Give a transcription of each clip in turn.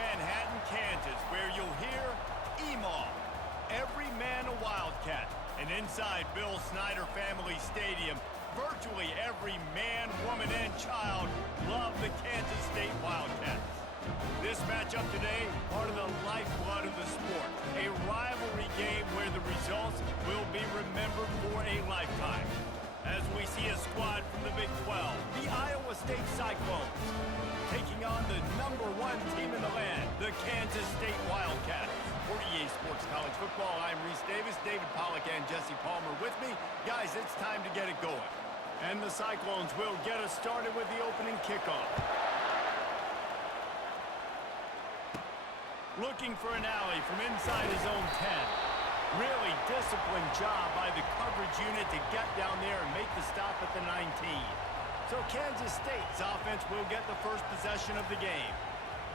Manhattan, Kansas, where you'll hear EMAW, every man a Wildcat. And inside Bill Snyder Family Stadium, virtually every man, woman, and child love the Kansas State Wildcats. This matchup today, part of the lifeblood of the sport. A rivalry game where the results will be remembered for a lifetime. As we see a squad from the Big 12, the Iowa State Cyclones, taking on the #1 team in the land, the Kansas State Wildcats. For EA Sports College Football, I'm Reese Davis, David Pollack, and Jesse Palmer with me. Guys, it's time to get it going. And the Cyclones will get us started with the opening kickoff. Looking for an alley from inside his own 10. Really disciplined job by the coverage unit to get down there and make the stop at the 19. So Kansas State's offense will get the first possession of the game.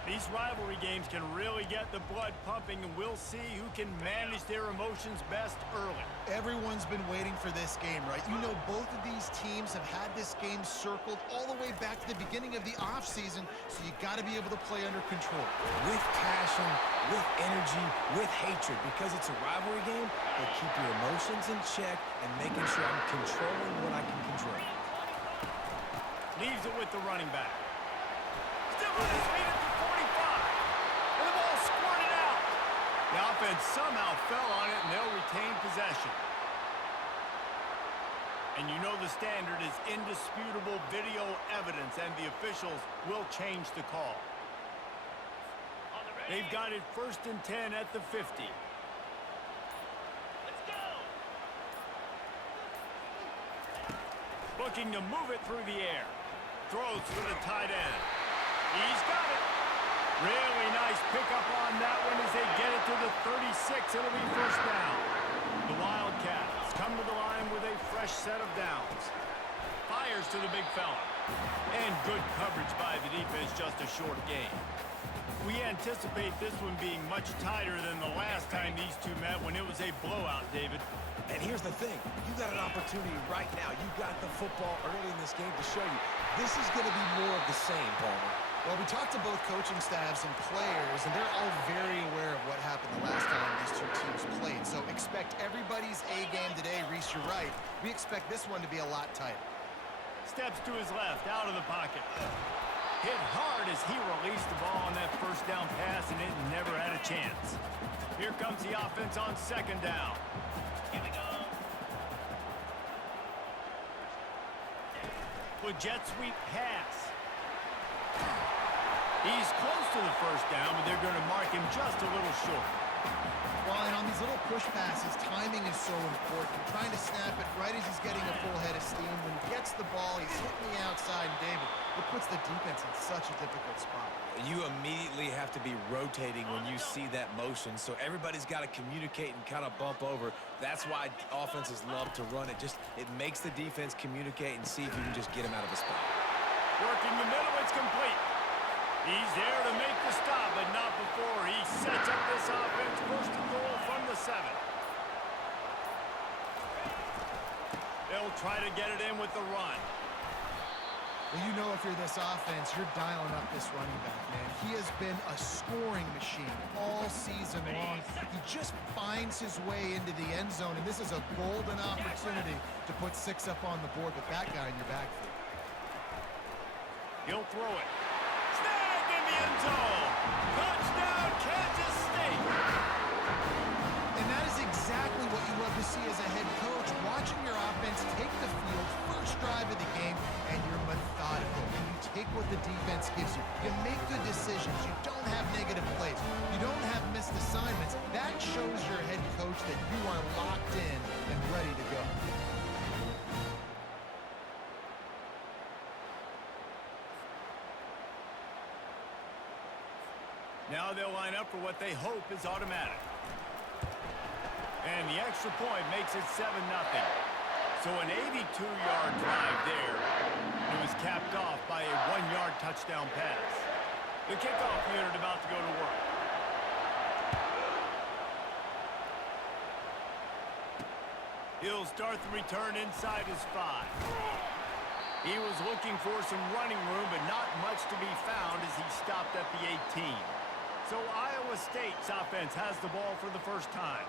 These rivalry games can really get the blood pumping, and we'll see who can manage their emotions best early. Everyone's been waiting for this game, right? You know, both of these teams have had this game circled all the way back to the beginning of the offseason, so you got to be able to play under control. With passion, with energy, with hatred, because it's a rivalry game, they keep your emotions in check and making sure I'm controlling what I can control. Leaves it with the running back. Still on his feet at the 45. And the ball squirted out. The offense somehow fell on it, and they'll retain possession. And you know the standard is indisputable video evidence, and the officials will change the call. They've got it 1st and 10 at the 50. Let's go. Looking to move it through the air. Throws for the tight end. He's got it. Really nice pickup on that one as they get it to the 36. It'll be first down. The Wildcats come to the line with a fresh set of downs. Fires to the big fella. And good coverage by the defense, just a short gain. We anticipate this one being much tighter than the last time these two met when it was a blowout, David. And here's the thing. You got an opportunity right now. You got the football early in this game to show you. This is going to be more of the same, Palmer. Well, we talked to both coaching staffs and players, and they're all very aware of what happened the last time these two teams played. So expect everybody's A game today. Reese, you're right. We expect this one to be a lot tighter. Steps to his left, out of the pocket. Hit hard as he released the ball on that first down pass, and it never had a chance. Here comes the offense on 2nd down. Here we go. With jet sweep pass. He's close to the first down, but they're going to mark him just a little short. Well, and on these little push passes, timing is so important. Trying to snap it right as he's getting a full head of steam. When he gets the ball, he's hitting the outside, and David, it puts the defense in such a difficult spot. You immediately have to be rotating when you see that motion, so everybody's got to communicate and kind of bump over. That's why offenses love to run it. It makes the defense communicate and see if you can just get him out of a spot. Working the middle, it's complete. He's there to make the stop, but not before he sets up this offense. 1st and goal from the 7. They'll try to get it in with the run. Well, you know, if you're this offense, you're dialing up this running back, man. He has been a scoring machine all season long. He just finds his way into the end zone, and this is a golden opportunity to put 6 up on the board with that guy in your backfield. He'll throw it. Snagged in the end zone. Touchdown, Kansas State. And that is exactly what you love to see as a head coach, watching your offense take the field, first drive of the game, and you're methodical. And you take what the defense gives you. You make good decisions. You don't have negative plays. You don't have missed assignments. That shows your head coach that you are locked in and ready to go. Now they'll line up for what they hope is automatic. And the extra point makes it 7-0. So an 82-yard drive there. It was capped off by a 1-yard touchdown pass. The kickoff unit about to go to work. He'll start the return inside his 5. He was looking for some running room, but not much to be found as he stopped at the 18. So Iowa State's offense has the ball for the first time.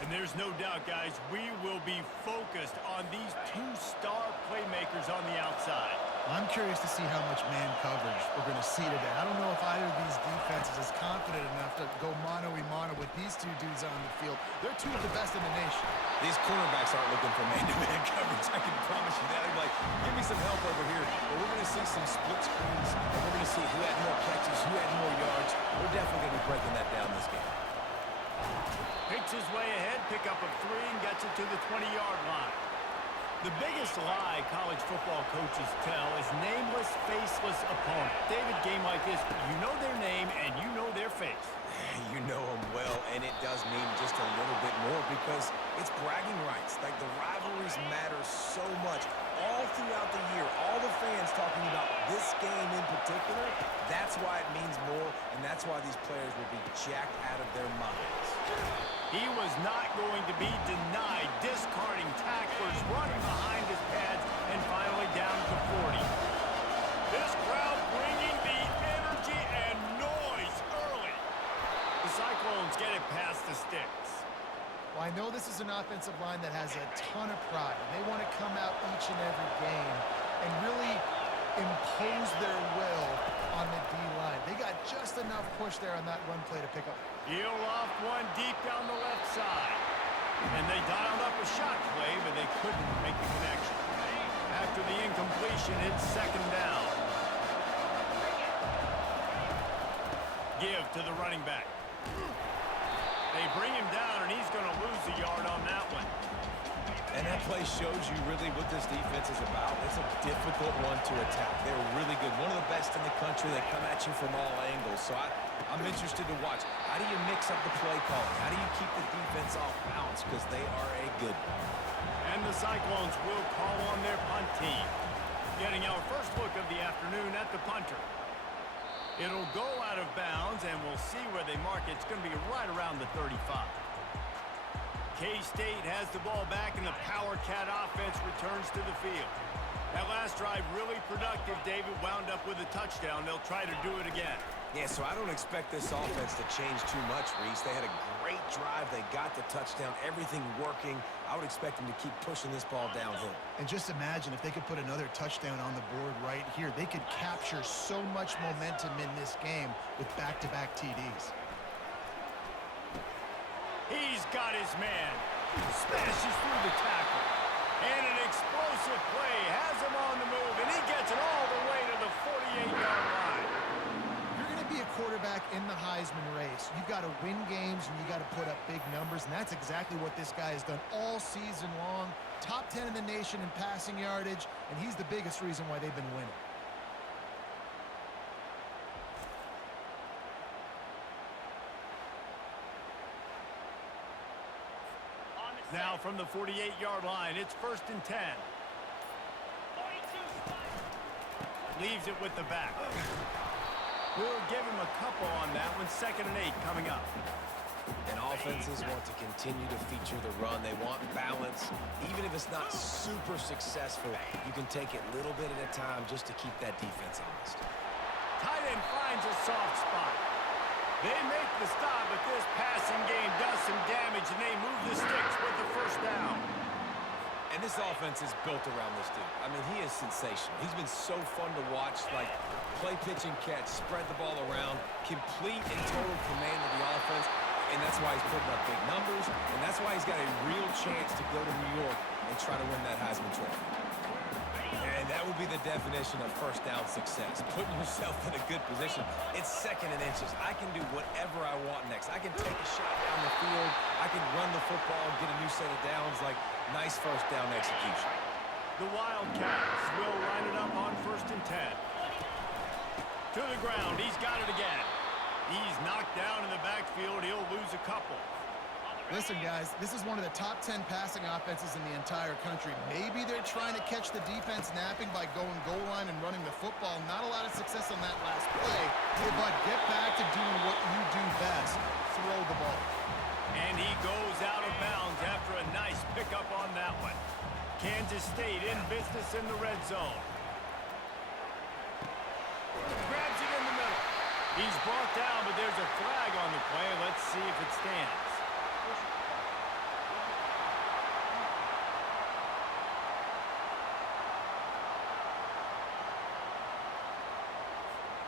And there's no doubt, guys, we will be focused on these two star playmakers on the outside. I'm curious to see how much man coverage we're going to see today. I don't know if either of these defenses is confident enough to go mano-a-mano with these two dudes on the field. They're two of the best in the nation. These cornerbacks aren't looking for man-to-man coverage. I can promise you that. They're like, give me some help over here. But we're going to see some split screens, and we're going to see who had more catches, who had more yards. We're definitely going to be breaking that down this game. Picks his way ahead, pick up a 3, and gets it to the 20-yard line. The biggest lie college football coaches tell is nameless, faceless opponent. David, game like this, you know their name and you know their face. You know them well, and it does mean just a little bit more because it's bragging rights. Like, the rivalries matter so much. All throughout the year, all the fans talking about this game in particular, that's why it means more, and that's why these players will be jacked out of their minds. He was not going to be denied, discarding tacklers, running behind his pads, and finally down to 40. This crowd bringing the energy and noise early. The Cyclones get it past the sticks. Well, I know this is an offensive line that has a ton of pride. They want to come out each and every game and really impose their will on the D-line. They got just enough push there on that run play to pick up. Heel off one deep down the left side. And they dialed up a shot play, but they couldn't make the connection. After the incompletion, it's second down. Give to the running back. They bring him down, and he's going to lose a yard on that one. And that play shows you really what this defense is about. It's a difficult one to attack. They're really good. One of the best in the country. They come at you from all angles. So I'm interested to watch. How do you mix up the play calling? How do you keep the defense off balance? Because they are a good one. And the Cyclones will call on their punt team. Getting our first look of the afternoon at the punter. It'll go out of bounds, and we'll see where they mark it. It's going to be right around the 35. K-State has the ball back, and the Power Cat offense returns to the field. That last drive really productive. David wound up with a touchdown. They'll try to do it again. Yeah, so I don't expect this offense to change too much, Reese. They had a great drive. They got the touchdown. Everything working. I would expect them to keep pushing this ball downhill. And just imagine if they could put another touchdown on the board right here. They could capture so much momentum in this game with back-to-back TDs. He's got his man. Smashes through the tackle. And an explosive play has him on the move, and he gets it all the way to the 48-yard line. You're going to be a quarterback in the Heisman race. You've got to win games, and you got to put up big numbers, and that's exactly what this guy has done all season long. Top 10 in the nation in passing yardage, and he's the biggest reason why they've been winning. Now from the 48-yard line, it's 1st and 10. Leaves it with the back. We'll give him a couple on that one. 2nd and 8 coming up. And offenses want to continue to feature the run. They want balance. Even if it's not super successful, you can take it little bit at a time just to keep that defense honest. Tight end finds a soft spot. They make the stop, but this passing game does some damage, and they move the sticks with the 1st down. And this offense is built around this dude. I mean, he is sensational. He's been so fun to watch, like play, pitch, and catch, spread the ball around, complete and total command of the offense, and that's why he's putting up big numbers, and that's why he's got a real chance to go to New York and try to win that Heisman Trophy. And that would be the definition of 1st down success. Putting yourself in a good position. It's 2nd and inches. I can do whatever I want next. I can take a shot down the field. I can run the football and get a new set of downs. Like, nice 1st down execution. The Wildcats will line it up on 1st and 10. To the ground. He's got it again. He's knocked down in the backfield. He'll lose a couple. Listen, guys, this is one of the top 10 passing offenses in the entire country. Maybe they're trying to catch the defense napping by going goal line and running the football. Not a lot of success on that last play. But get back to doing what you do best. Throw the ball. And he goes out of bounds after a nice pickup on that one. Kansas State in business in the red zone. Grabs it in the middle. He's brought down, but there's a flag on the play. Let's see if it stands.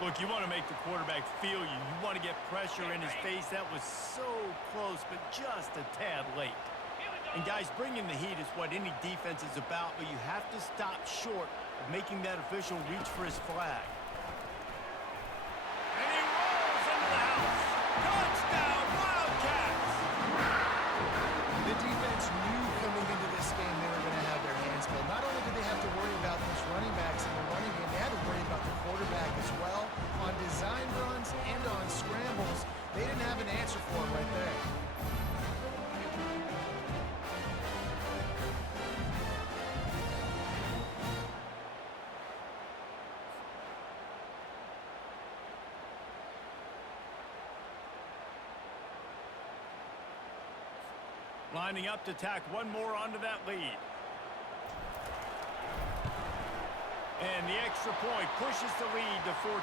Look, you want to make the quarterback feel you. You want to get pressure in his face. That was so close, but just a tad late. And guys, bringing the heat is what any defense is about, but you have to stop short of making that official reach for his flag. And he rolls into the house. Touchdown, Wildcats! The defense knew coming into this game they were going to have their hands full. Not only did they have to worry about those running backs in the running game, they had to worry about the quarterback as well. On design runs and on scrambles, they didn't have an answer for him right there. Lining up to tack one more onto that lead. And the extra point pushes the lead to 14.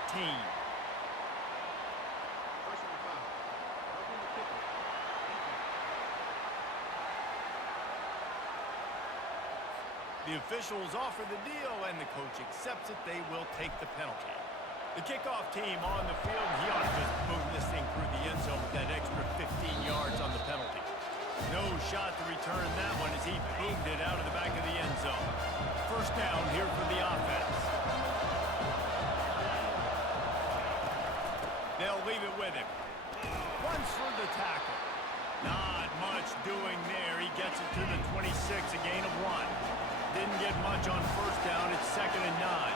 The officials offer the deal, and the coach accepts it. They will take the penalty. The kickoff team on the field, and he ought to just boom this thing through the end zone with that extra 15 yards on the penalty. No shot to return that one as he boomed it out of the back of the end zone. First down here for the offense. They'll leave it with him. Runs for the tackle. Not much doing there. He gets it to the 26, a gain of 1. Didn't get much on first down. It's 2nd and 9.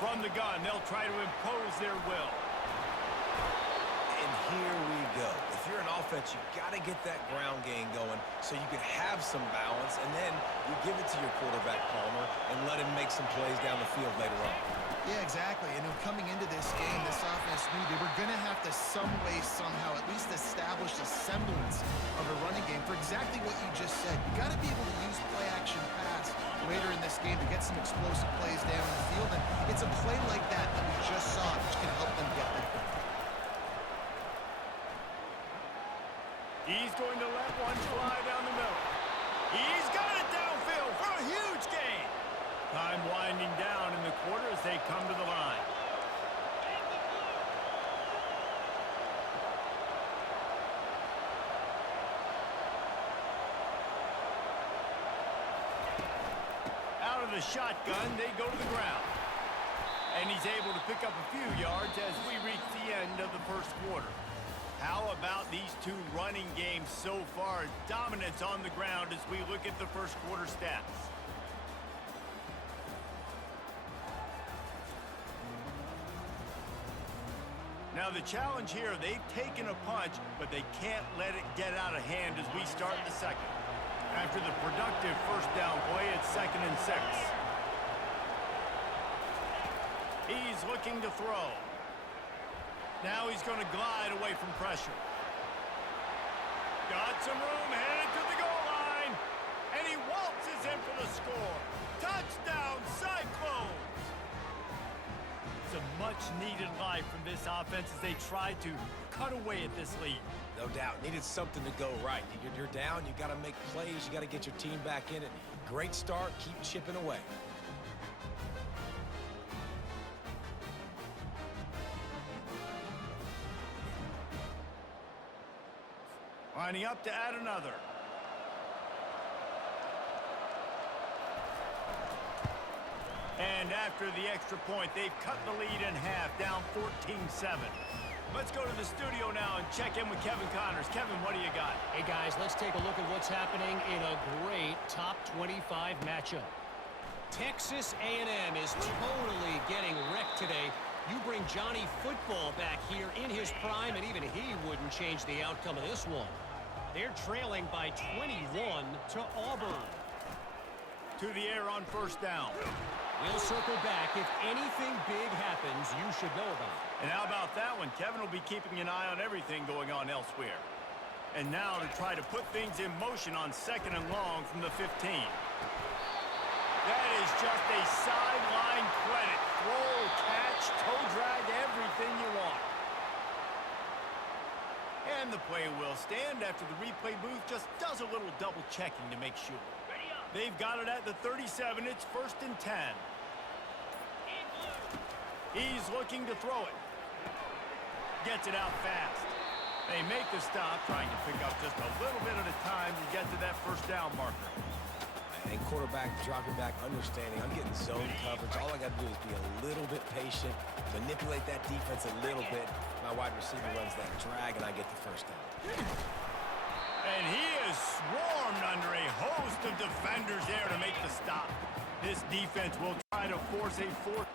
From the gun, they'll try to impose their will. And here we go. If you're an offense, you got to get that ground game going so you can have some balance, and then you give it to your quarterback, Palmer, and let him make some plays down the field later on. Yeah, exactly. And coming into this game, this offense knew they were going to have to some way, somehow, at least establish a semblance of a running game for exactly what you just said. You got to be able to use play-action pass later in this game to get some explosive plays down the field. And it's a play like that that we just saw, which can help them get there. He's going to let one fly down the middle. He's got it downfield for a huge gain. Time winding down in the quarter as they come to the line. Out of the shotgun, they go to the ground. And he's able to pick up a few yards as we reach the end of the first quarter. How about these two running games so far? Dominance on the ground as we look at the first quarter stats. Now the challenge here, they've taken a punch, but they can't let it get out of hand as we start the second. After the productive first down play, it's 2nd and 6. He's looking to throw. Now he's going to glide away from pressure. Got some room, headed to the goal line. And he waltzes in for the score. Touchdown, Cyclones! It's a much-needed life from this offense as they try to cut away at this lead. No doubt. Needed something to go right. You're down. You got to make plays. You got to get your team back in it. Great start. Keep chipping away. Lining up to add another. And after the extra point, they've cut the lead in half, down 14-7. Let's go to the studio now and check in with Kevin Connors. Kevin, what do you got? Hey, guys, let's take a look at what's happening in a great top 25 matchup. Texas A&M is totally getting wrecked today. You bring Johnny Football back here in his prime, and even he wouldn't change the outcome of this one. They're trailing by 21 to Auburn. To the air on first down. We'll circle back. If anything big happens, you should know about it. And how about that one? Kevin will be keeping an eye on everything going on elsewhere. And now to try to put things in motion on 2nd and long from the 15. That is just a sideline credit. Throw, catch, toe drag, everything you want. And the play will stand after the replay booth just does a little double checking to make sure. They've got it at the 37. It's 1st and 10. He's looking to throw it. Gets it out fast. They make the stop, trying to pick up just a little bit at a time to get to that 1st down marker. And quarterback dropping back, understanding I'm getting zone coverage. All I got to do is be a little bit patient, manipulate that defense a little bit. My wide receiver runs that drag, and I get the 1st down. And he is swarmed under a host of defenders there to make the stop. This defense will try to force a 4th.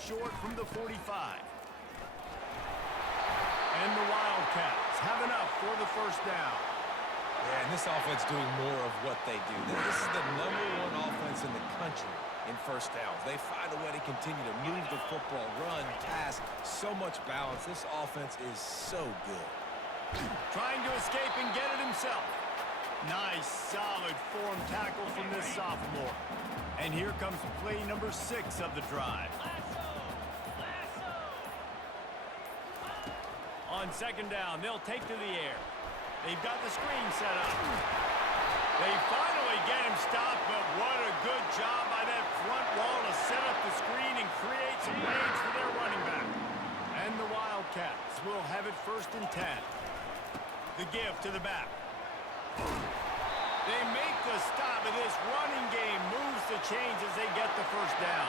Short from the 45. And the Wildcats have enough for the 1st down. Yeah, and this offense doing more of what they do. This is the #1 offense in the country in 1st downs. They find a way to continue to move the football, run, pass, so much balance. This offense is so good. Trying to escape and get it himself. Nice, solid form tackle from this sophomore. And here comes play number 6 of the drive. On 2nd down, they'll take to the air. They've got the screen set up. They finally get him stopped, but what a good job by that front wall to set up the screen and create some lanes for their running back. And the Wildcats will have it 1st and 10. The give to the back. They make the stop, and this running game moves the chains as they get the 1st down.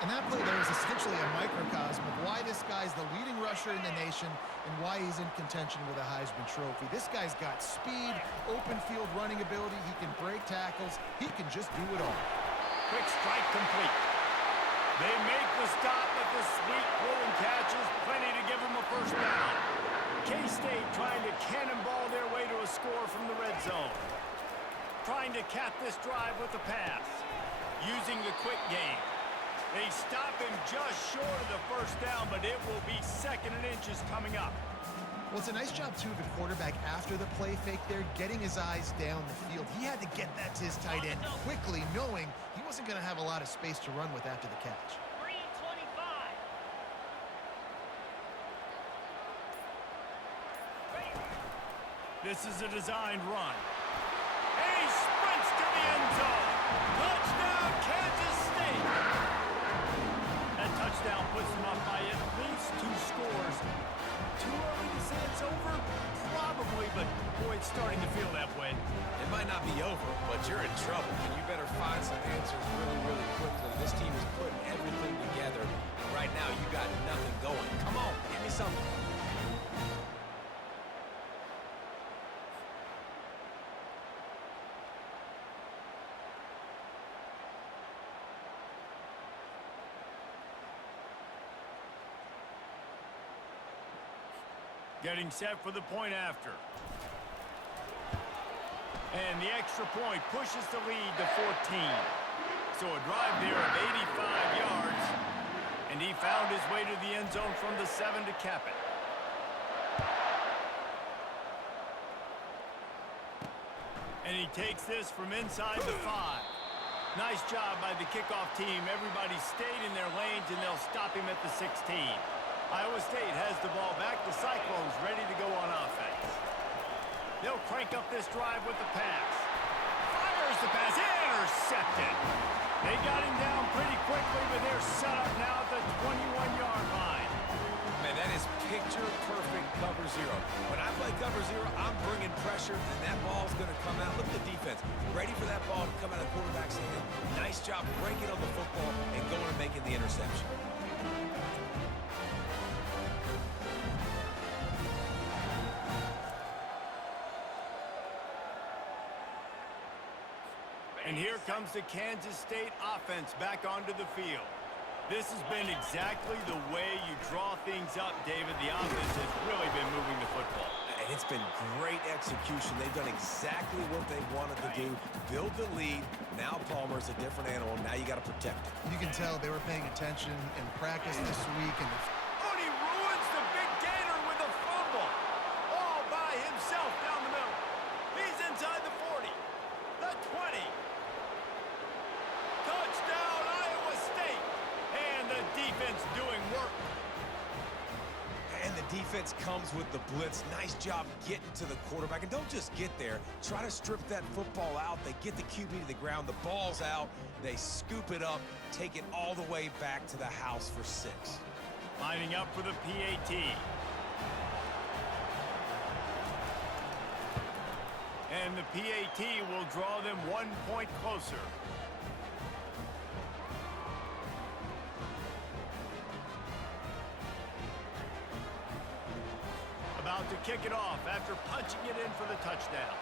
And that play there is essentially a microcosm of why this guy's the leading rusher in the nation and why he's in contention with a Heisman Trophy. This guy's got speed, open field running ability. He can break tackles. He can just do it all. Quick strike complete. They make the stop, but the sweet pulling catch is plenty to give him a 1st down. K-State trying to cannonball their way to a score from the red zone. Trying to cap this drive with a pass. Using the quick game. They stop him just short of the 1st down, but it will be 2nd and inches coming up. Well, it's a nice job, too, of the quarterback after the play fake there, getting his eyes down the field. He had to get that to his tight end quickly, knowing he wasn't going to have a lot of space to run with after the catch. This is a designed run. And he sprints to the end zone. Touchdown, Kansas touchdown puts them up by at least 2 scores. Too early to say it's over? Probably, but boy, it's starting to feel that way. It might not be over, but you're in trouble, and you better find some answers really, really quickly. This team is putting everything together, and right now you got nothing going. Come on, give me something. Getting set for the point after. And the extra point pushes the lead to 14. So a drive there of 85 yards. And he found his way to the end zone from the 7 to cap it. And he takes this from inside the 5. Nice job by the kickoff team. Everybody stayed in their lanes, and they'll stop him at the 16. Iowa State has the ball back. The Cyclones ready to go on offense. They'll crank up this drive with the pass. Fires the pass. Intercepted. They got him down pretty quickly, but they're set up now at the 21-yard line. Man, that is picture-perfect cover 0. When I play cover 0, I'm bringing pressure, and that ball's going to come out. Look at the defense. Ready for that ball to come out of the quarterback's hand. Nice job breaking on the football and going and making the interception. And here comes the Kansas State offense back onto the field. This has been exactly the way you draw things up, David. The offense has really been moving the football. And it's been great execution. They've done exactly what they wanted to do. Build the lead. Now Palmer's a different animal. Now you got to protect him. You can tell they were paying attention in practice this week. And Oh, and he ruins the big gainer with a fumble. All by himself down the middle. He's inside the 40, the 20. Touchdown, Iowa State. And the defense doing work. And the defense comes with the blitz. Nice job getting to the quarterback. And don't just get there. Try to strip that football out. They get the QB to the ground. The ball's out. They scoop it up, take it all the way back to the house for 6. Lining up for the PAT. And the PAT will draw them 1 point closer. About to kick it off after punching it in for the touchdown.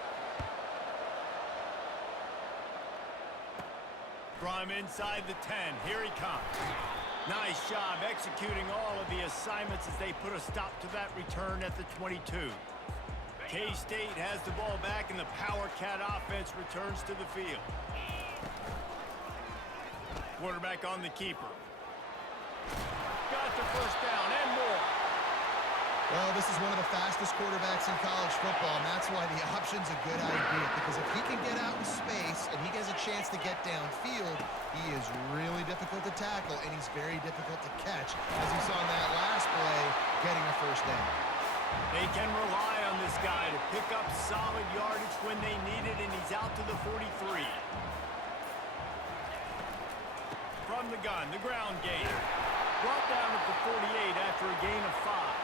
From inside the 10, here he comes. Nice job executing all of the assignments as they put a stop to that return at the 22. K-State has the ball back, and the Power Cat offense returns to the field. Quarterback on the keeper. Got the first down and more. well, this is one of the fastest quarterbacks in college football, and that's why the option's a good idea. Because if he can get out in space and he gets a chance to get downfield, he is really difficult to tackle, and he's very difficult to catch. As you saw in that last play, getting a first down. They can rely on this guy to pick up solid yardage when they need it, and he's out to the 43. From the gun, the ground game. Brought down at the 48 after a gain of 5.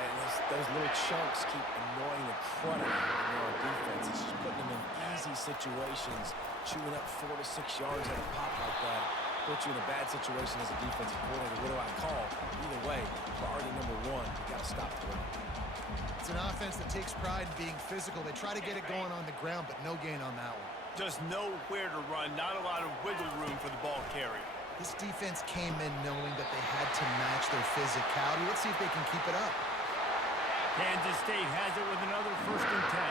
And those little chunks keep annoying the crud out of our defense. It's just putting them in easy situations, chewing up 4 to 6 yards at a pop like that. Put you in a bad situation as a defensive coordinator. What do I call? Either way, priority number 1, you got to stop the run. It's an offense that takes pride in being physical. They try to get it going on the ground, but no gain on that one. Just nowhere to run, not a lot of wiggle room for the ball carrier. This defense came in knowing that they had to match their physicality. Let's see if they can keep it up. Kansas State has it with another 1st and 10.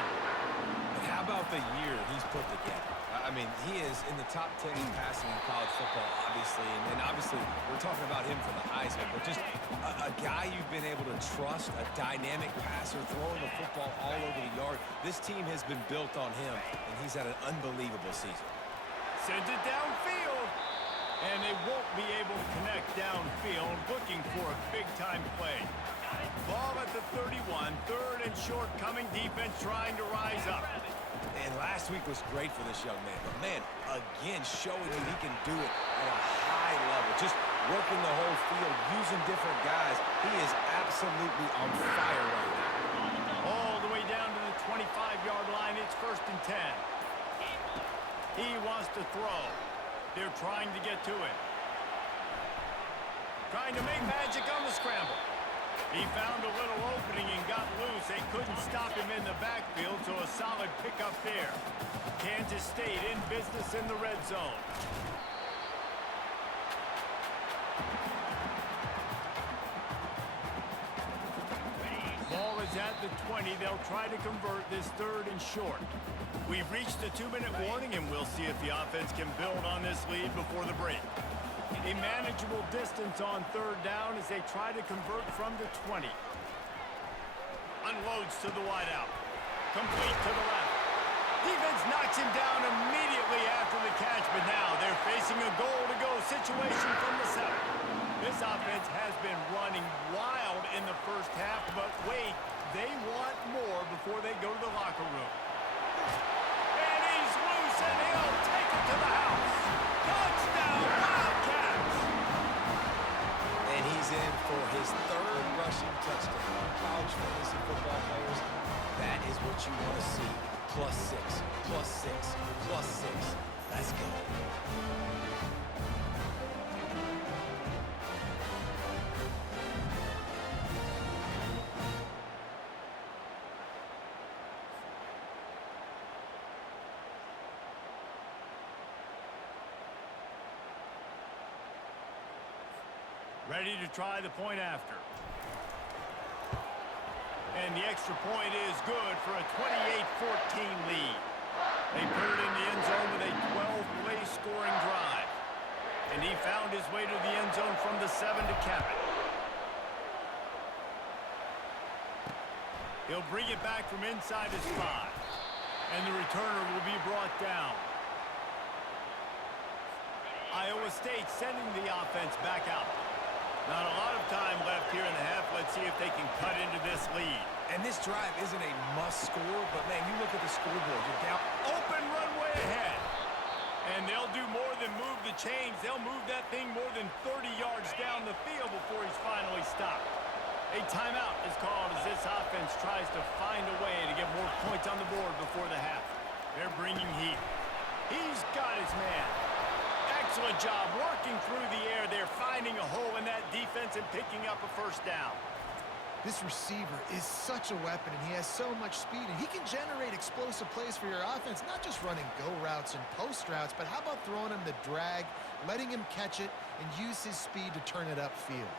And how about the year he's put together? I mean, he is in the top 10 in passing in college football, obviously. And obviously, we're talking about him for the Heisman. But just a guy you've been able to trust, a dynamic passer, throwing the football all over the yard. This team has been built on him, and he's had an unbelievable season. Sends it downfield. And they won't be able to connect downfield, looking for a big-time play. Ball at the 31, 3rd and short, coming defense trying to rise up. And last week was great for this young man. But, man, again, showing you he can do it at a high level. Just working the whole field, using different guys. He is absolutely on fire right now. All the way down to the 25-yard line. It's 1st and 10. He wants to throw. They're trying to get to it. Trying to make magic on the scramble. He found a little opening and got loose. They couldn't stop him in the backfield, so a solid pickup there. Kansas State in business in the red zone. Ball is at the 20. They'll try to convert this 3rd and short. We've reached the 2-minute warning, and we'll see if the offense can build on this lead before the break. A manageable distance on 3rd down as they try to convert from the 20. Unloads to the wideout. Complete to the left. Defense knocks him down immediately after the catch, but now they're facing a goal-to-go situation from the 7. This offense has been running wild in the first half, but wait, they want more before they go to the locker room. And he's loose, and he'll take it to the house. Touchdown, Wildcats! And he's in for his 3rd rushing touchdown. College fantasy football players, that is what you want to see. +6, +6, +6. Let's go. Ready to try the point after. And the extra point is good for a 28-14 lead. They put it in the end zone with a 12-play scoring drive. And he found his way to the end zone from the 7 to cap it. He'll bring it back from inside his 5. And the returner will be brought down. Iowa State sending the offense back out. Not a lot of time left here in the half. Let's see if they can cut into this lead. And this drive isn't a must score, but man, you look at the scoreboard, you're down. Open runway ahead. And they'll do more than move the chains. They'll move that thing more than 30 yards down the field before he's finally stopped. A timeout is called as this offense tries to find a way to get more points on the board before the half. They're bringing heat. He's got his man. Excellent job working through the air there, finding a hole in that defense and picking up a 1st down. This receiver is such a weapon, and he has so much speed, and he can generate explosive plays for your offense, not just running go routes and post routes, but how about throwing him the drag, letting him catch it, and use his speed to turn it upfield.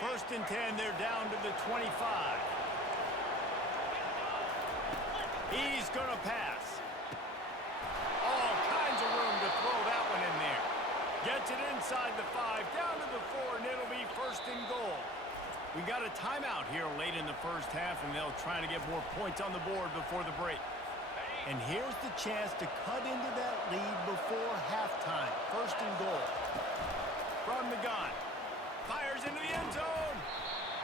First and 10, they're down to the 25. He's going to pass. All kinds of room to throw that one in there. Gets it inside the 5, down to the 4, and it'll be 1st and goal. We got a timeout here late in the first half, and they'll try to get more points on the board before the break. And here's the chance to cut into that lead before halftime. 1st and goal. From the gun. Fires into the end zone.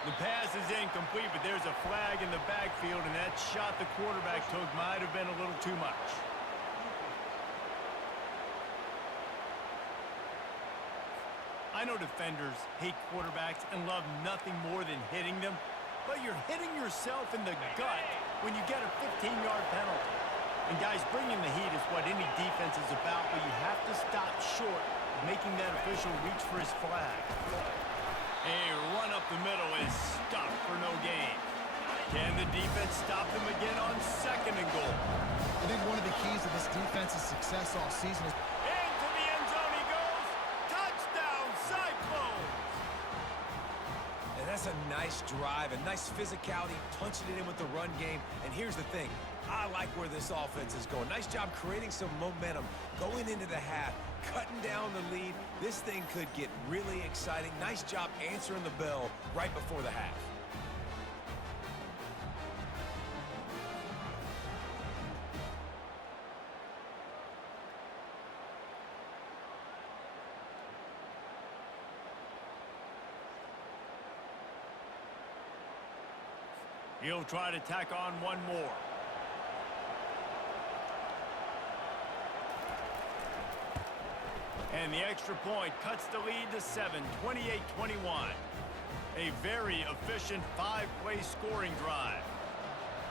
The pass is incomplete, but there's a flag in the backfield, and that shot the quarterback took might have been a little too much. I know defenders hate quarterbacks and love nothing more than hitting them, but you're hitting yourself in the gut when you get a 15-yard penalty. And guys, bringing the heat is what any defense is about, but you have to stop short of making that official reach for his flag. A run up the middle is stopped for no gain. Can the defense stop them again on 2nd and goal? I think one of the keys to this defense's success all season is... Into the end zone he goes. Touchdown, Cyclones! And that's a nice drive, a nice physicality, punching it in with the run game. And here's the thing. I like where this offense is going. Nice job creating some momentum going into the half, cutting down the lead. This thing could get really exciting. Nice job answering the bell right before the half. He'll try to tack on one more. And the extra point cuts the lead to 7, 28-21. A very efficient 5-play scoring drive.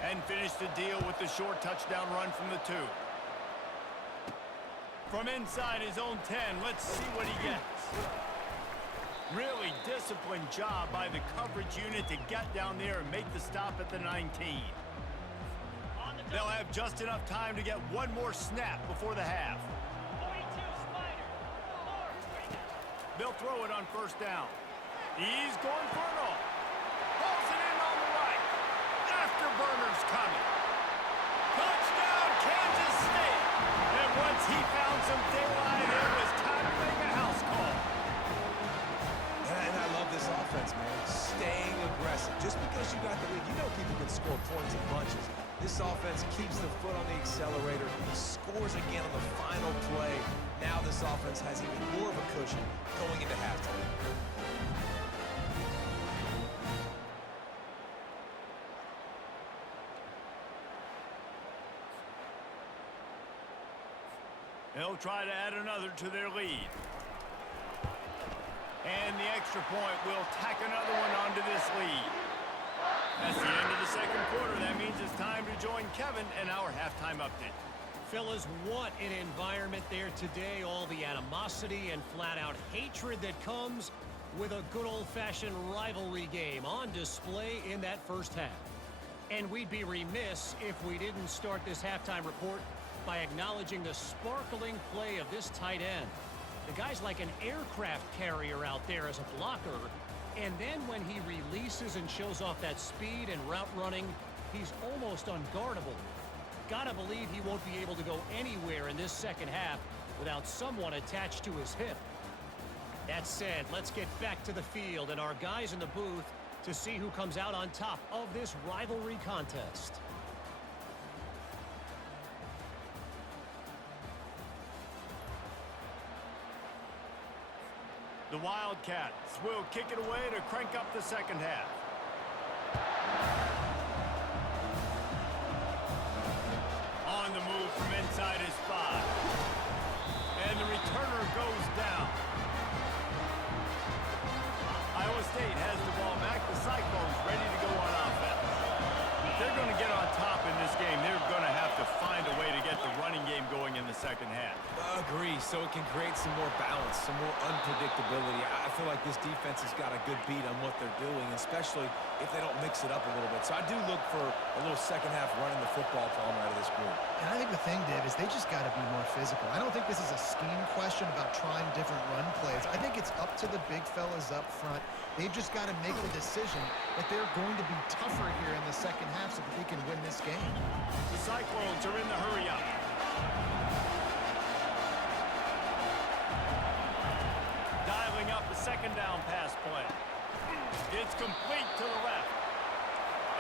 And finish the deal with the short touchdown run from the 2. From inside his own 10, let's see what he gets. Really disciplined job by the coverage unit to get down there and make the stop at the 19. They'll have just enough time to get one more snap before the half. They'll throw it on first down. He's going for it all. Pulls it in on the right. Afterburner's coming. Touchdown, Kansas State. And once he found some daylight, it was time to make a house call. And I love this offense, man. Staying aggressive. Just because you got the lead, you know people can score points in bunches. This offense keeps the foot on the accelerator, scores again on the final play. Now this offense has even more of a cushion going into halftime. They'll try to add another to their lead. And the extra point will tack another one onto this lead. That's the end of the second quarter. That means it's time to join Kevin and our halftime update. Fellas, what an environment there today. All the animosity and flat-out hatred that comes with a good old-fashioned rivalry game on display in that first half. And we'd be remiss if we didn't start this halftime report by acknowledging the sparkling play of this tight end. The guy's like an aircraft carrier out there as a blocker, and then when he releases and shows off that speed and route running, he's almost unguardable. Gotta believe he won't be able to go anywhere in this second half without someone attached to his hip. That said, let's get back to the field and our guys in the booth to see who comes out on top of this rivalry contest. The Wildcats will kick it away to crank up the second half. On the move from inside his 5. And the returner goes down. Iowa State has the ball back. The Cyclones ready to go on offense. If they're going to get on top in this game, they're going to have to find a way to get the running game going in the second half. Agree, so it can create some more balance, some more unpredictability. I feel like this defense has got a good beat on what they're doing, especially if they don't mix it up a little bit. So I do look for a little second half running the football problem out of this group. And I think the thing, Dave, is they just got to be more physical. I don't think this is a scheme question about trying different run plays. I think it's up to the big fellas up front. They've just got to make the decision that they're going to be tougher here in the second half so that they can win this game. The Cyclones are in the hurry-up. Dialing up a second down pass play. It's complete to the left.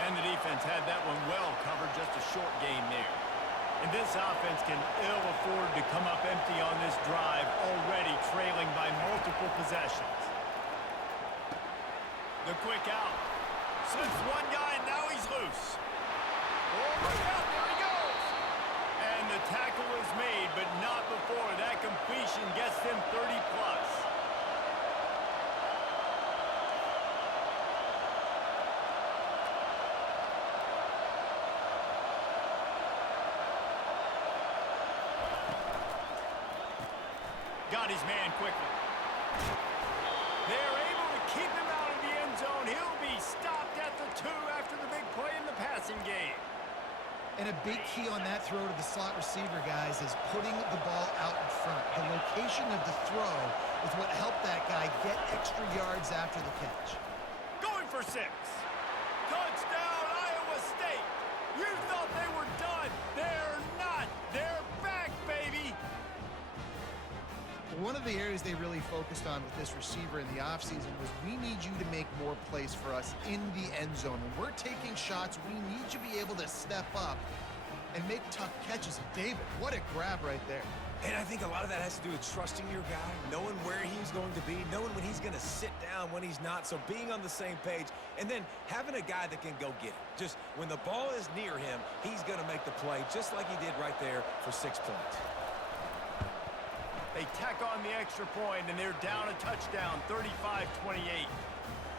And the defense had that one well covered, just a short gain there. And this offense can ill afford to come up empty on this drive, already trailing by multiple possessions. The quick out. Slips one guy, and now he's loose. Oh, look out, there he goes. And the tackle is made, but not before that completion gets them 30-plus. Got his man quickly. They're able to keep him out of the end zone. He'll be stopped at the 2 after the big play in the passing game. And a big key on that throw to the slot receiver, guys, is putting the ball out in front. The location of the throw is what helped that guy get extra yards after the catch. Going for 6. Touchdown, Iowa State. You thought they were done. They're not. They're back, baby. One of the areas they really focused on with this receiver in the offseason was we need you to make more plays for us in the end zone. When we're taking shots, we need you to be able to step up and make tough catches. David, what a grab right there. And I think a lot of that has to do with trusting your guy, knowing where he's going to be, knowing when he's going to sit down, when he's not. So being on the same page And then having a guy that can go get it. Just when the ball is near him, he's going to make the play just like he did right there for 6 points. They tack on the extra point, and they're down a touchdown, 35-28.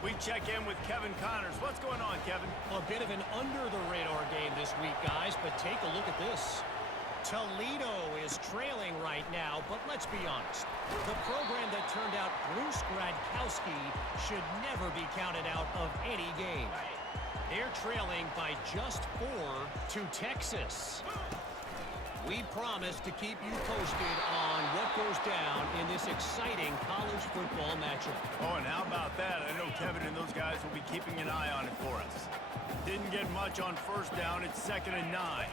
We check in with Kevin Connors. What's going on, Kevin? A bit of an under-the-radar game this week, guys, but take a look at this. Toledo is trailing right now, but let's be honest. The program that turned out Bruce Gradkowski should never be counted out of any game. They're trailing by just 4 to Texas. We promise to keep you posted on what goes down in this exciting college football matchup. Oh, and how about that? I know Kevin and those guys will be keeping an eye on it for us. Didn't get much on first down. It's 2nd and 9.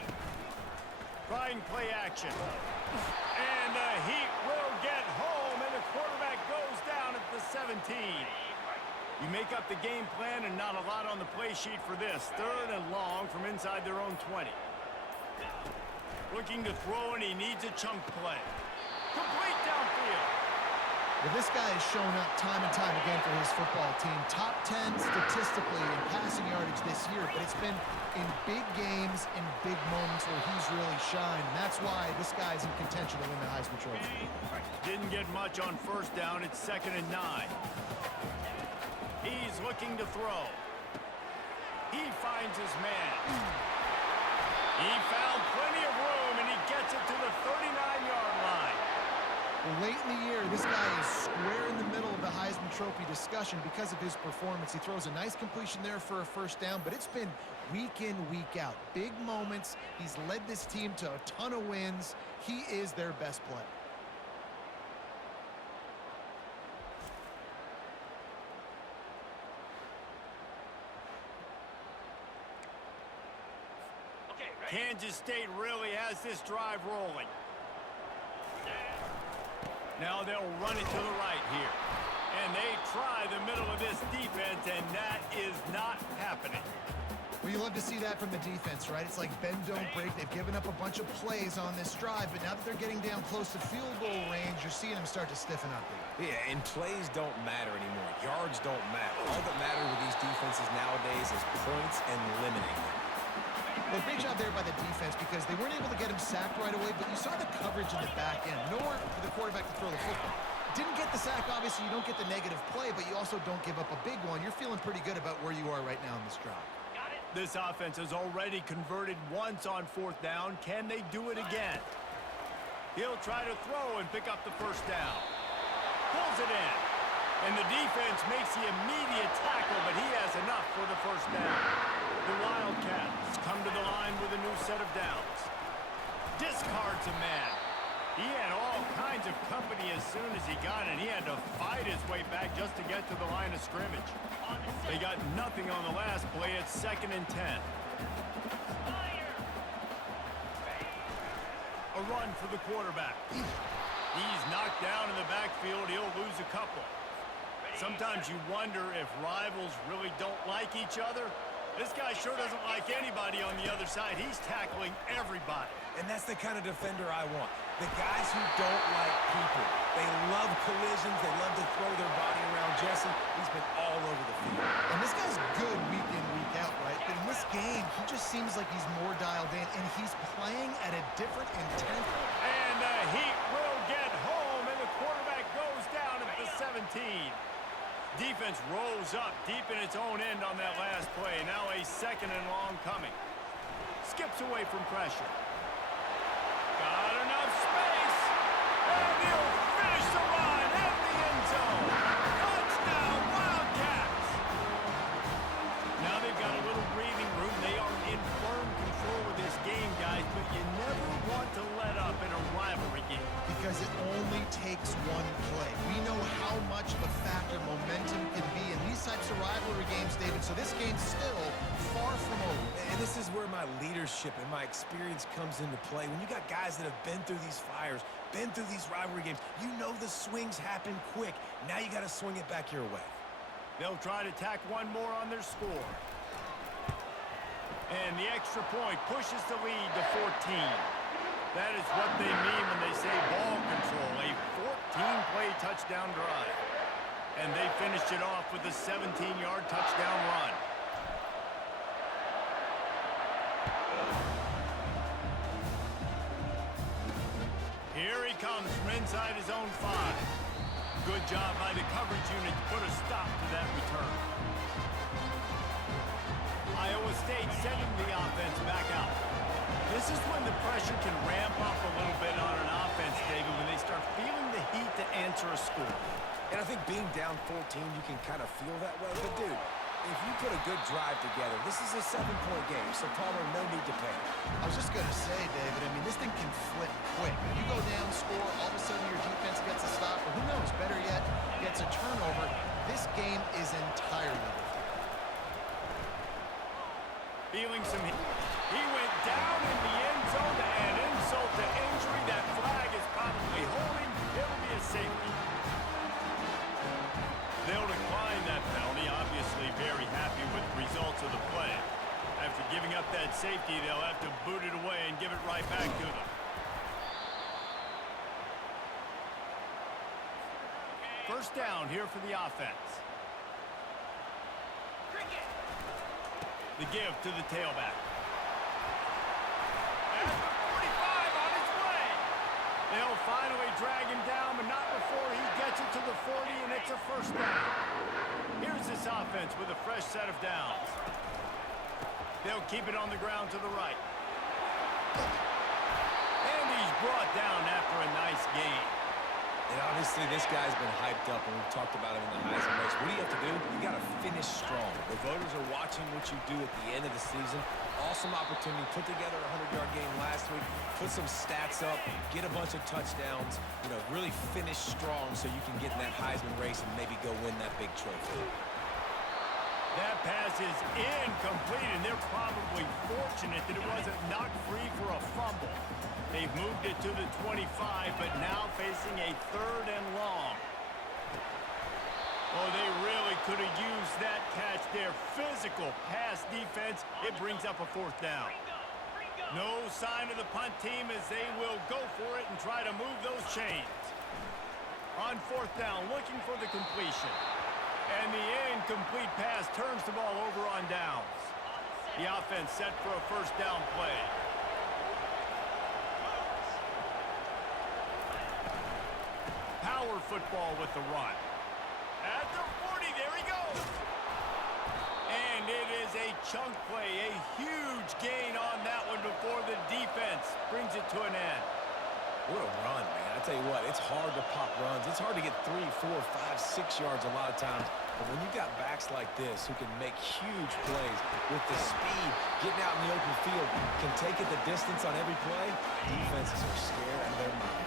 Trying play action. And the Heat will get home, and the quarterback goes down at the 17. You make up the game plan, and not a lot on the play sheet for this. 3rd and long from inside their own 20. Looking to throw, and he needs a chunk play. Complete downfield. Well, this guy has shown up time and time again for his football team. Top 10 statistically in passing yardage this year, but it's been in big games, in big moments where he's really shined. And that's why this guy's in contention to win the Heisman Trophy. Didn't get much on first down. It's 2nd and 9. He's looking to throw. He finds his man. He found plenty of room, and he gets it to the 39-yard line. Well, late in the year, this guy is square in the middle of the Heisman Trophy discussion because of his performance. He throws a nice completion there for a first down, but it's been week in, week out. Big moments. He's led this team to a ton of wins. He is their best player. Kansas State really has this drive rolling. Now they'll run it to the right here. And they try the middle of this defense, and that is not happening. Well, you love to see that from the defense, right? It's like bend, don't break. They've given up a bunch of plays on this drive, but now that they're getting down close to field goal range, you're seeing them start to stiffen up. Yeah, and plays don't matter anymore. Yards don't matter. All that matters with these defenses nowadays is points and limiting them. Well, great job there by the defense because they weren't able to get him sacked right away, but you saw the coverage in the back end. Nowhere for the quarterback to throw the football. Didn't get the sack, obviously. You don't get the negative play, but you also don't give up a big one. You're feeling pretty good about where you are right now in this drive. This offense has already converted once on 4th down. Can they do it again? He'll try to throw and pick up the first down. Pulls it in. And the defense makes the immediate tackle, but he has enough for the first down. The Wildcats come to the line with a new set of downs. Discards a man. He had all kinds of company as soon as he got it. He had to fight his way back just to get to the line of scrimmage. They got nothing on the last play. It's 2nd and 10. A run for the quarterback. He's knocked down in the backfield. He'll lose a couple. Sometimes you wonder if rivals really don't like each other. This guy sure doesn't like anybody on the other side. He's tackling everybody. And that's the kind of defender I want. The guys who don't like people. They love collisions. They love to throw their body around Jesse. He's been all over the field. And this guy's good week in, week out, right? But in this game, he just seems like he's more dialed in, and he's playing at a different intent. And the Heat will get home, and the quarterback goes down at the 17. Defense rolls up deep in its own end on that last play. Now a 2nd and long coming. Skips away from pressure. Got enough space. And he'll finish the line at the end zone. Touchdown, Wildcats. Now they've got a little breathing room. They are in firm control of this game, guys, but you never want to let up in a rivalry game. Because it only takes one play. We know how much of a factor momentum can be in these types of rivalry games, David, so this game's still far from over. And this is where my leadership and my experience comes into play. When you got guys that have been through these fires, been through these rivalry games, you know the swings happen quick. Now you got to swing it back your way. They'll try to tack one more on their score. And the extra point pushes the lead to 14. That is what they mean when they say ball control, a 14-play touchdown drive. And they finished it off with a 17-yard touchdown run. Here he comes from inside his own 5. Good job by the coverage unit to put a stop to that return. Iowa State sending the offense back out. This is when the pressure can ramp up a little bit on an offense, David, when they start feeling the heat to answer a score. And I think being down 14, you can kind of feel that way. But, dude, if you put a good drive together, this is a 7-point game, so Palmer, no need to panic. I was just going to say, David, I mean, this thing can flip quick. You go down, score, all of a sudden your defense gets a stop, or who knows, better yet, gets a turnover. This game is entirely different. Feeling some heat. He went down in the end zone to add insult to injury. That flag is probably holding. It'll be a safety. They'll decline that penalty. Obviously very happy with the results of the play. After giving up that safety, they'll have to boot it away and give it right back to them. First down here for the offense. The give to the tailback. At the 45 on his way. They'll finally drag him down, but not before he gets it to the 40, and it's a first down. Here's this offense with a fresh set of downs. They'll keep it on the ground to the right. And he's brought down after a nice gain. And obviously, this guy's been hyped up, and we've talked about him in the Heisman race. What do you have to do? You got to finish strong. The voters are watching what you do at the end of the season. Awesome opportunity. Put together a 100-yard game last week. Put some stats up. Get a bunch of touchdowns. You know, really finish strong so you can get in that Heisman race and maybe go win that big trophy. That pass is incomplete, and they're probably fortunate that it wasn't knocked free for a fumble. They've moved it to the 25, but now facing a 3rd and long. Oh, they really could have used that catch there. Physical pass defense. It brings up a 4th down. No sign of the punt team as they will go for it and try to move those chains. On 4th down, looking for the completion. And the incomplete pass turns the ball over on downs. The offense set for a first down play. Power football with the run. At the 40, there he goes. And it is a chunk play, a huge gain on that one before the defense brings it to an end. What a run, man. I tell you what, it's hard to pop runs. It's hard to get 3, 4, 5, 6 yards a lot of times. But when you've got backs like this who can make huge plays with the speed, getting out in the open field, can take it the distance on every play, defenses are scared out of their mind.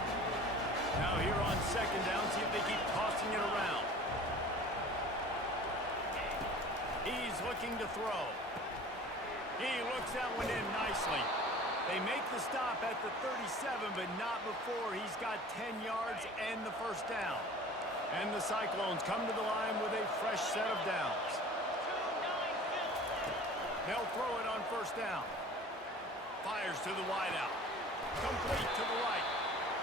Now here on 2nd down, see if they keep tossing it around. He's looking to throw. He looks that one in nicely. They make the stop at the 37, but not before he's got 10 yards and the first down. And the Cyclones come to the line with a fresh set of downs. They'll throw it on first down. Fires to the wideout. Complete to the right.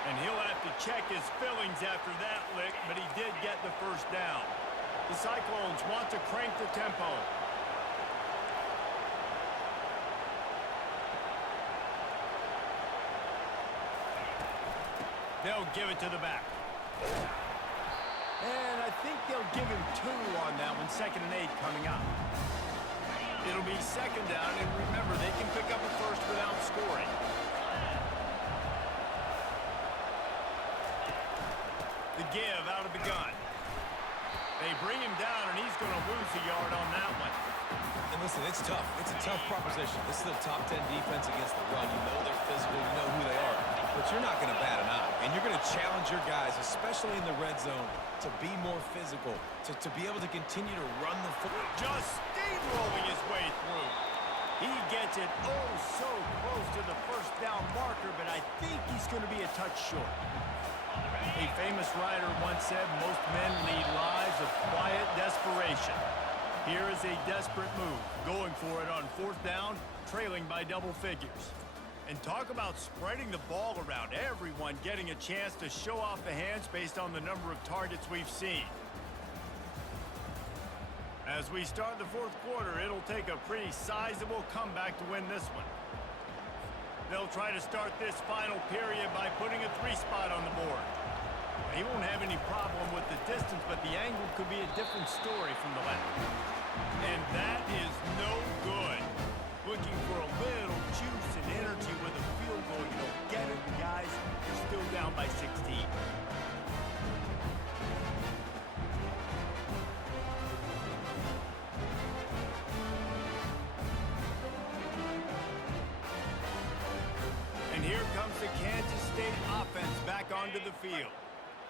And he'll have to check his fillings after that lick, but he did get the first down. The Cyclones want to crank the tempo. They'll give it to the back. And I think they'll give him 2 on that one. 2nd and 8 coming up. It'll be 2nd down, and remember, they can pick up a first without scoring. The give out of the gun. They bring him down, and he's going to lose a yard on that one. And listen, it's tough. It's a tough proposition. This is the top 10 defense against the run. You know they're physical. You know who they are. But you're not going to bat an eye. And you're going to challenge your guys, especially in the red zone, to be more physical, to be able to continue to run the football. Just steamrolling his way through. He gets it oh so close to the first down marker, but I think he's going to be a touch short. A famous writer once said, most men lead lives of quiet desperation. Here is a desperate move, going for it on 4th down, trailing by double figures. And talk about spreading the ball around, everyone getting a chance to show off the hands based on the number of targets we've seen. As we start the fourth quarter, it'll take a pretty sizable comeback to win this one. They'll try to start this final period by putting a 3-spot on the board. He won't have any problem with the distance, but the angle could be a different story from the left. And that is no good. Looking for a little juice and energy with a field goal. You don't get it, guys. You're still down by 16. And here comes the Kansas State offense back onto the field.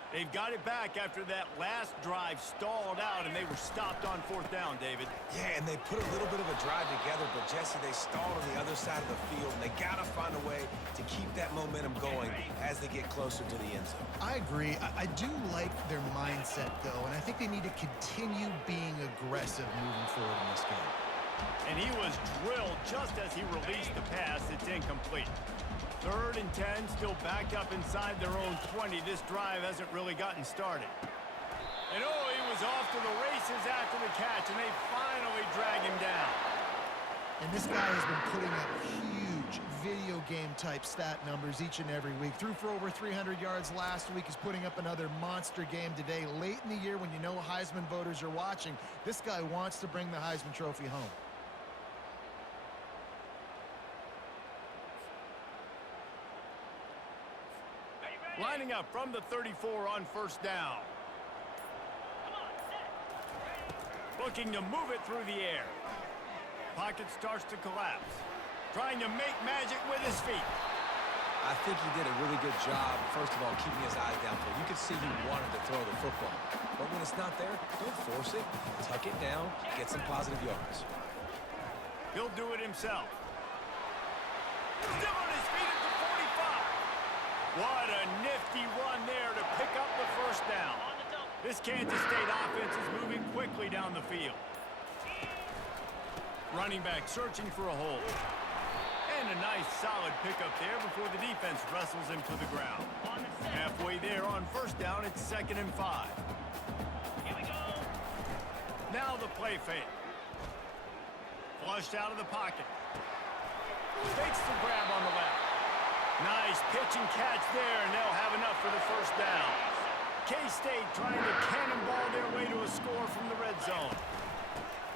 They've got it back after that last drive stalled out, and they were stopped on 4th down, David. Yeah, and they put a little bit of a drive together, but Jesse, they stalled on the other side of the field, and they got to find a way to keep that momentum going as they get closer to the end zone. I agree. I do like their mindset, though, and I think they need to continue being aggressive moving forward in this game. And he was drilled just as he released the pass. It's incomplete. 3rd and 10, still backed up inside their own 20. This drive hasn't really gotten started. And oh, he was off to the races after the catch, and they finally drag him down. And this guy has been putting up huge video game type stat numbers each and every week. Threw for over 300 yards last week. He's putting up another monster game today. Late in the year when you know Heisman voters are watching, this guy wants to bring the Heisman Trophy home. Lining up from the 34 on 1st down. Looking to move it through the air. Pocket starts to collapse. Trying to make magic with his feet. I think he did a really good job, first of all, keeping his eyes downfield. You could see he wanted to throw the football. But when it's not there, don't force it. Tuck it down, get some positive yards. He'll do it himself. Still on his feet at the 45. What a nifty run there to pick up the 1st down. This Kansas State offense is moving quickly down the field. Running back searching for a hole. And a nice solid pickup there before the defense wrestles him to the ground. Halfway there on 1st down, it's 2nd and 5. Here we go. Now the play fake. Flushed out of the pocket. Takes the grab on the left. Nice pitch and catch there, and they'll have enough for the 1st down. K-State trying to cannonball their way to a score from the red zone.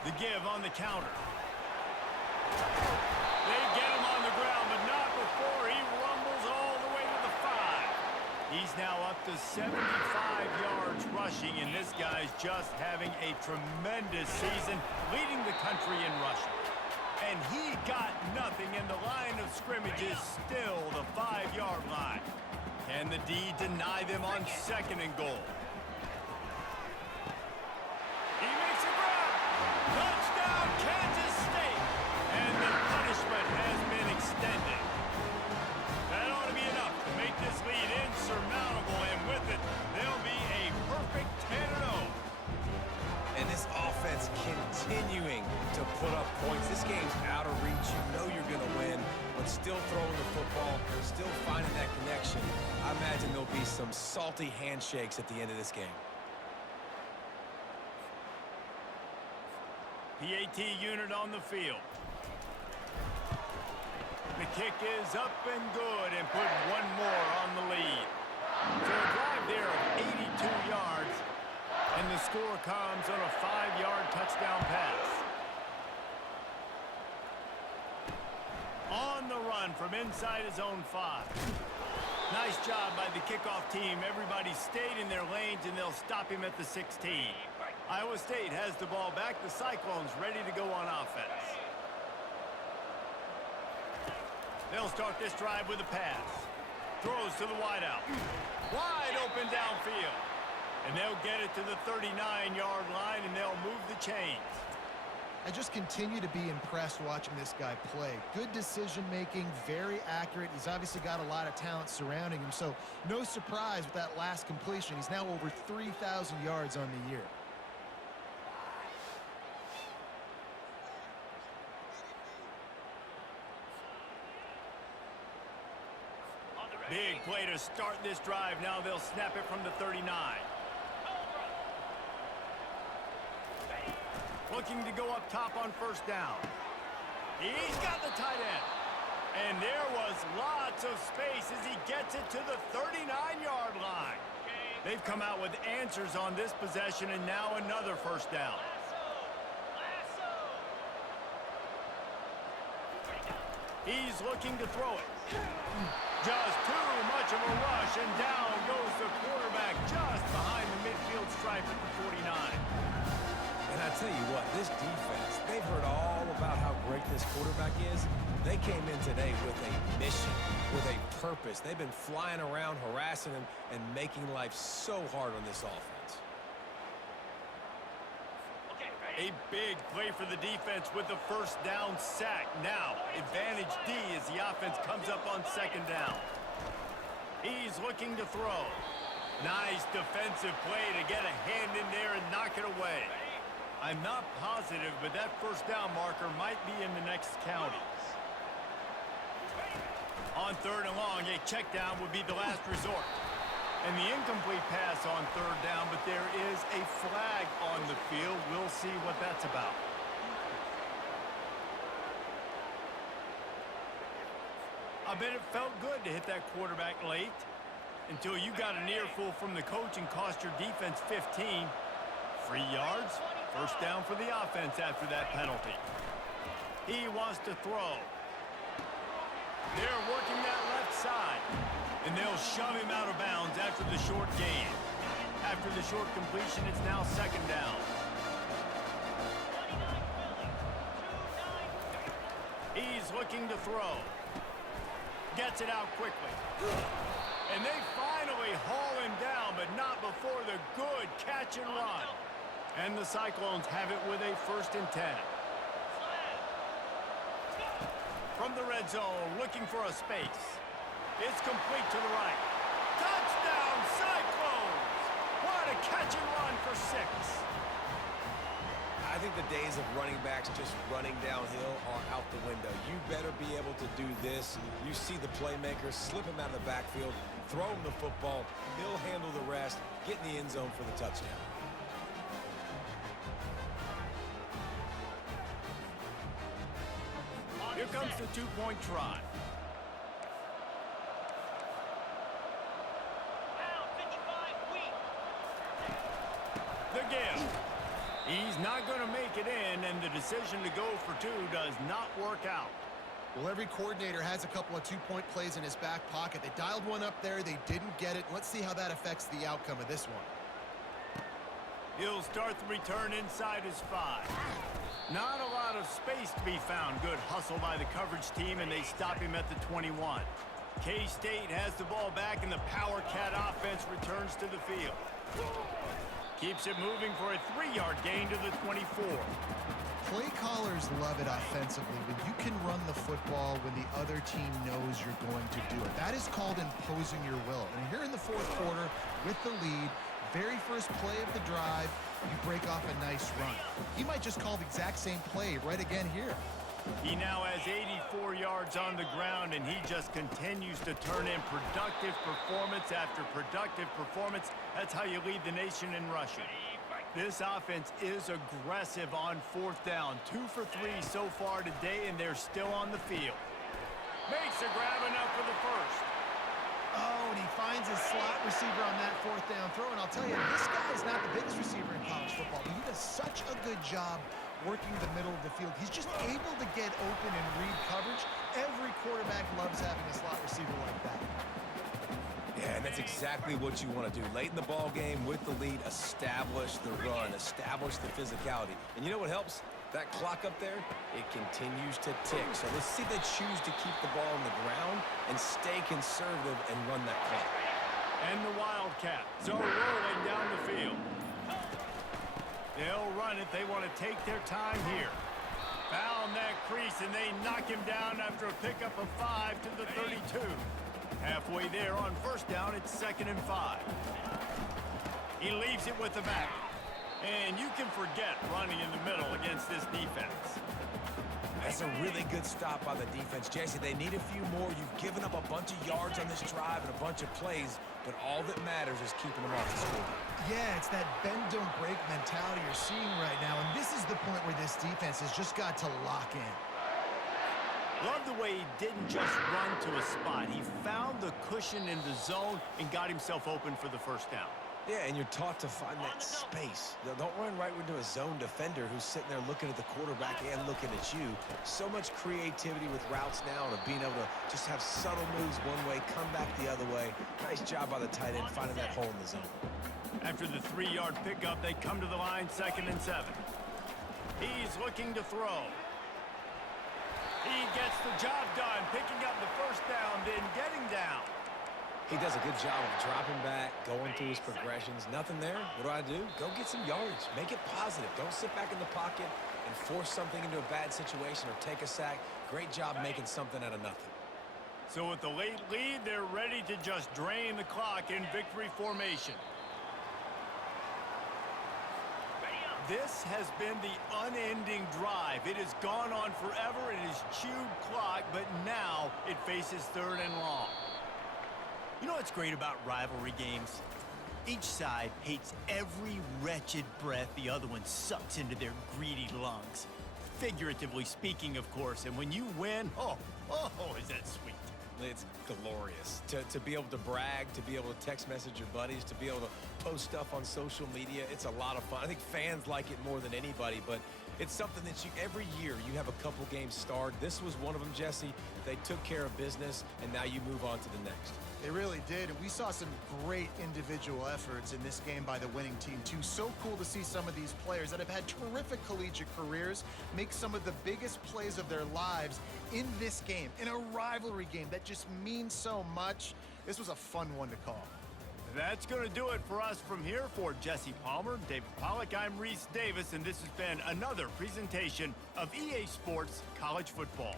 The give on the counter. They get him on the ground, but not before he rumbles all the way to the 5. He's now up to 75 yards rushing, and this guy's just having a tremendous season, leading the country in rushing. And he got nothing, and the line of scrimmage is still the 5-yard line. Can the D deny them on 2nd and goal? He makes a grab. Touchdown, Kansas State. And the punishment has been extended. That ought to be enough to make this lead insurmountable, and with it, there'll be a perfect 10-0. And this offense continuing to put up points. This game's out of reach. You know you're going to win, but still throwing the football, still finding that connection. I imagine there'll be some salty handshakes at the end of this game. PAT unit on the field. The kick is up and good, and put one more on the lead. So a drive there of 82 yards. And the score comes on a 5-yard touchdown pass. On the run from inside his own 5. Nice job by the kickoff team. Everybody stayed in their lanes, and they'll stop him at the 16. Iowa State has the ball back. The Cyclones ready to go on offense. They'll start this drive with a pass. Throws to the wideout. Wide open downfield. And they'll get it to the 39-yard line, and they'll move the chains. I just continue to be impressed watching this guy play. Good decision-making, very accurate. He's obviously got a lot of talent surrounding him, so no surprise with that last completion. He's now over 3,000 yards on the year. Big play to start this drive. Now they'll snap it from the 39. looking to go up top on first down. He's got the tight end. And there was lots of space as he gets it to the 39-yard line. They've come out with answers on this possession, and now another first down. He's looking to throw it. Just too much of a rush, and down goes the quarterback just behind the midfield stripe at the 49. And I tell you what, this defense, they've heard all about how great this quarterback is. They came in today with a mission, with a purpose. They've been flying around, harassing him, and making life so hard on this offense. A big play for the defense with the first down sack. Now, advantage D as the offense comes up on second down. He's looking to throw. Nice defensive play to get a hand in there and knock it away. I'm not positive, but that first down marker might be in the next county. On third and long, a check down would be the last resort. And the incomplete pass on third down, but there is a flag on the field. We'll see what that's about. I bet it felt good to hit that quarterback late until you got an earful from the coach and cost your defense 15. 3 yards, first down for the offense after that penalty. He wants to throw. They're working that left side. And they'll shove him out of bounds after the short gain. After the short completion, it's now second down. He's looking to throw. Gets it out quickly. And they finally haul him down, but not before the good catch and run. And the Cyclones have it with a 1st and 10. From the red zone, looking for a space. It's complete to the right. Touchdown, Cyclones! What a catch and run for 6. I think the days of running backs just running downhill are out the window. You better be able to do this. You see the playmaker, slip him out of the backfield, throw him the football. He'll handle the rest, get in the end zone for the touchdown. Here comes the two-point try. The give. He's not going to make it in, and the decision to go for 2 does not work out. Well, every coordinator has a couple of two-point plays in his back pocket. They dialed one up there. They didn't get it. Let's see how that affects the outcome of this one. He'll start the return inside his 5. Not a lot of space to be found. Good hustle by the coverage team, and they stop him at the 21. K-State has the ball back, and the Power Cat offense returns to the field. Keeps it moving for a 3-yard gain to the 24. Play callers love it offensively when you can run the football when the other team knows you're going to do it. That is called imposing your will. And here in the 4th quarter, with the lead, very first play of the drive, you break off a nice run. He might just call the exact same play right again here. He now has 84 yards on the ground, and he just continues to turn in productive performance after productive performance. That's how you lead the nation in rushing. This offense is aggressive on 4th down. 2 for 3 so far today, and they're still on the field. Makes a grab enough for the first. Oh, and he finds his slot receiver on that 4th down throw. And I'll tell you, this guy is not the biggest receiver in college football, but he does such a good job working the middle of the field. He's just able to get open and read coverage. Every quarterback loves having a slot receiver like that. Yeah, and that's exactly what you want to do. Late in the ball game with the lead, establish the run, establish the physicality. And you know what helps? That clock up there, it continues to tick. So let's see if they choose to keep the ball on the ground and stay conservative and run that clock. And the Wildcats are rolling down the field. They'll run it. They want to take their time here. Found that crease, and they knock him down after a pickup of 5 to the 32. Halfway there on first down, it's 2nd and 5. He leaves it with the back. And you can forget running in the middle against this defense. That's a really good stop by the defense. Jesse, they need a few more. You've given up a bunch of yards on this drive and a bunch of plays, but all that matters is keeping them off the score. Yeah, it's that bend, don't break mentality you're seeing right now, and this is the point where this defense has just got to lock in. Love the way he didn't just run to a spot. He found the cushion in the zone and got himself open for the first down. Yeah, and you're taught to find that space. Don't run right into a zone defender who's sitting there looking at the quarterback and looking at you. So much creativity with routes now and being able to just have subtle moves one way, come back the other way. Nice job by the tight end finding that hole in the zone. After the 3-yard pickup, they come to the line, 2nd and 7. He's looking to throw. He gets the job done, picking up the first down, then getting down. He does a good job of dropping back, going through his progressions. Nothing there. What do? Go get some yardage. Make it positive. Don't sit back in the pocket and force something into a bad situation or take a sack. Great job making something out of nothing. So with the late lead, they're ready to just drain the clock in victory formation. This has been the unending drive. It has gone on forever. It has chewed clock, but now it faces 3rd and long. You know what's great about rivalry games? Each side hates every wretched breath the other one sucks into their greedy lungs. Figuratively speaking, of course, and when you win, oh, is that sweet. It's glorious to be able to brag, to be able to text message your buddies, to be able to post stuff on social media. It's a lot of fun. I think fans like it more than anybody, but it's something that every year you have a couple games starred. This was one of them, Jesse. They took care of business, and now you move on to the next. They really did, and we saw some great individual efforts in this game by the winning team, too. So cool to see some of these players that have had terrific collegiate careers make some of the biggest plays of their lives in this game, in a rivalry game that just means so much. This was a fun one to call. That's going to do it for us from here. For Jesse Palmer, David Pollack, I'm Reese Davis, and this has been another presentation of EA Sports College Football.